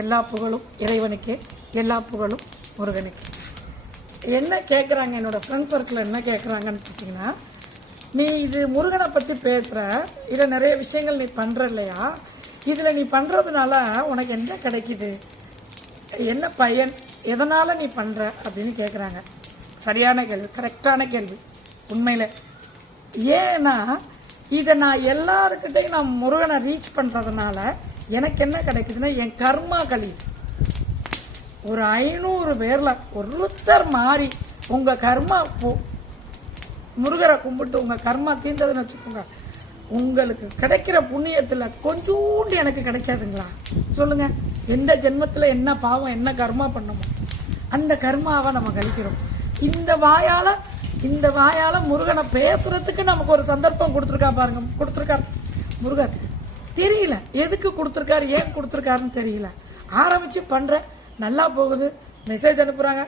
எல்லா புகழும் இறைவனுக்கே, எல்லா புகழும் முருகனுக்கு. என்ன கேட்குறாங்க, என்னோட ஃப்ரெண்ட் சர்க்கிள் என்ன கேட்குறாங்கன்னு பார்த்தீங்கன்னா, நீ இது முருகனை பற்றி பேசுகிற, இதில் நிறைய விஷயங்கள் நீ பண்ணுற இல்லையா, இதில் நீ பண்ணுறதுனால உனக்கு என்ன கிடைக்குது, என்ன பயன், எதனால் நீ பண்ணுற அப்படின்னு கேட்குறாங்க. சரியான கேள்வி, கரெக்டான கேள்வி உண்மையில். ஏன்னா இதை நான் எல்லாருக்கிட்டையும் நான் முருகனை ரீச் பண்ணுறதுனால எனக்கு என்ன கிடைக்குதுன்னா, என் கர்மா கழிவு. ஒரு 500 பேரில் ஒருத்தர் மாறி உங்கள் கர்மா முருகரை கும்பிட்டு உங்கள் கர்மா தீர்ந்ததுன்னு வச்சுக்கோங்க, உங்களுக்கு கிடைக்கிற புண்ணியத்தில் கொஞ்சோண்டு எனக்கு கிடைக்காதுங்களா சொல்லுங்க. எந்த ஜென்மத்தில் என்ன பாவம் என்ன கர்மா பண்ணமோ அந்த கர்மாவை நம்ம கழிக்கிறோம். இந்த வாயால முருகனை பேசுறதுக்கு நமக்கு ஒரு சந்தர்ப்பம் கொடுத்துருக்கா பாருங்க, கொடுத்துருக்காரு முருகர். தெரியல எதுக்கு கொடுத்துருக்காரு, ஏன் கொடுத்துருக்காருன்னு தெரியல. ஆரம்பிச்சு பண்ற, நல்லா போகுது, மெசேஜ் அனுப்புறாங்க,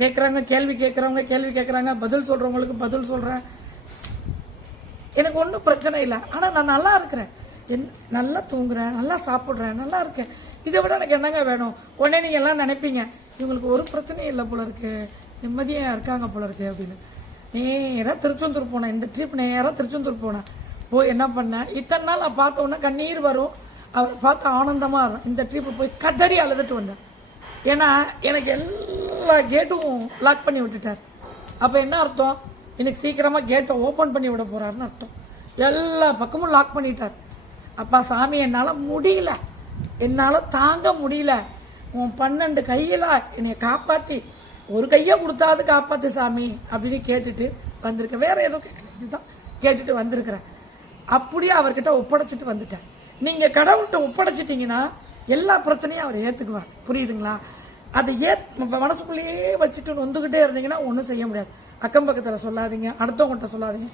கேட்குறாங்க, கேள்வி கேட்குறவங்க கேள்வி கேட்குறாங்க, பதில் சொல்றவங்களுக்கு பதில் சொல்றேன். எனக்கு ஒன்றும் பிரச்சனை இல்லை. ஆனால் நான் நல்லா இருக்கிறேன், நல்லா தூங்குறேன், நல்லா சாப்பிட்றேன், நல்லா இருக்கேன். இதை விட எனக்கு என்னங்க வேணும்? உடனே நீங்கள் எல்லாம் நினைப்பீங்க, இவங்களுக்கு ஒரு பிரச்சனையும் இல்லை போல இருக்கு, நிம்மதியாக இருக்காங்க போல இருக்கு அப்படின்னு. நேராக திருச்செந்தூர் போனேன், இந்த ட்ரிப் நேராக திருச்செந்தூர் போனேன். போய் என்ன பண்ணேன், இத்தனை நாள் நான் பார்த்த உடனே கண்ணீர் வரும், அவரை பார்த்து ஆனந்தமாக இருக்கும். இந்த ட்ரிப்பு போய் கதறி அழுதுட்டு வந்தேன். ஏன்னா எனக்கு எல்லா கேட்டும் லாக் பண்ணி விட்டுட்டார். அப்போ என்ன அர்த்தம், இன்னைக்கு சீக்கிரமாக கேட்டை ஓப்பன் பண்ணி விட போறாருன்னு அர்த்தம். எல்லா பக்கமும் லாக் பண்ணிட்டார். அப்பா சாமி, என்னால் முடியல, என்னால் தாங்க முடியல, உன் 12 கையில என்னை காப்பாற்றி ஒரு கையை கொடுத்தாது காப்பாத்து சாமி அப்படின்னு கேட்டுட்டு வந்திருக்கேன். வேற ஏதோ இதுதான் கேட்டுட்டு வந்திருக்கிறேன். அப்படியே அவர்கிட்ட ஒப்படைச்சிட்டு வந்துட்டேன். நீங்க கடவுள்கிட்ட ஒப்படைச்சிட்டீங்கன்னா எல்லா பிரச்சனையும் அவர் ஏத்துக்குவார். புரியுதுங்களா? அதை மனசுக்குள்ளேயே வச்சுட்டு வந்துகிட்டே இருந்தீங்கன்னா ஒன்றும் செய்ய முடியாது. அக்கம் பக்கத்தில் சொல்லாதீங்க, அடுத்தவங்கள்ட்ட சொல்லாதீங்க.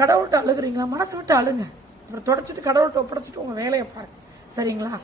கடவுள்கிட்ட அழுகுறீங்களா, மனசு விட்டு அழுங்க. அப்புறம் தொடச்சிட்டு கடவுள்கிட்ட ஒப்படைச்சிட்டு உங்க வேலையை பாருங்க. சரிங்களா?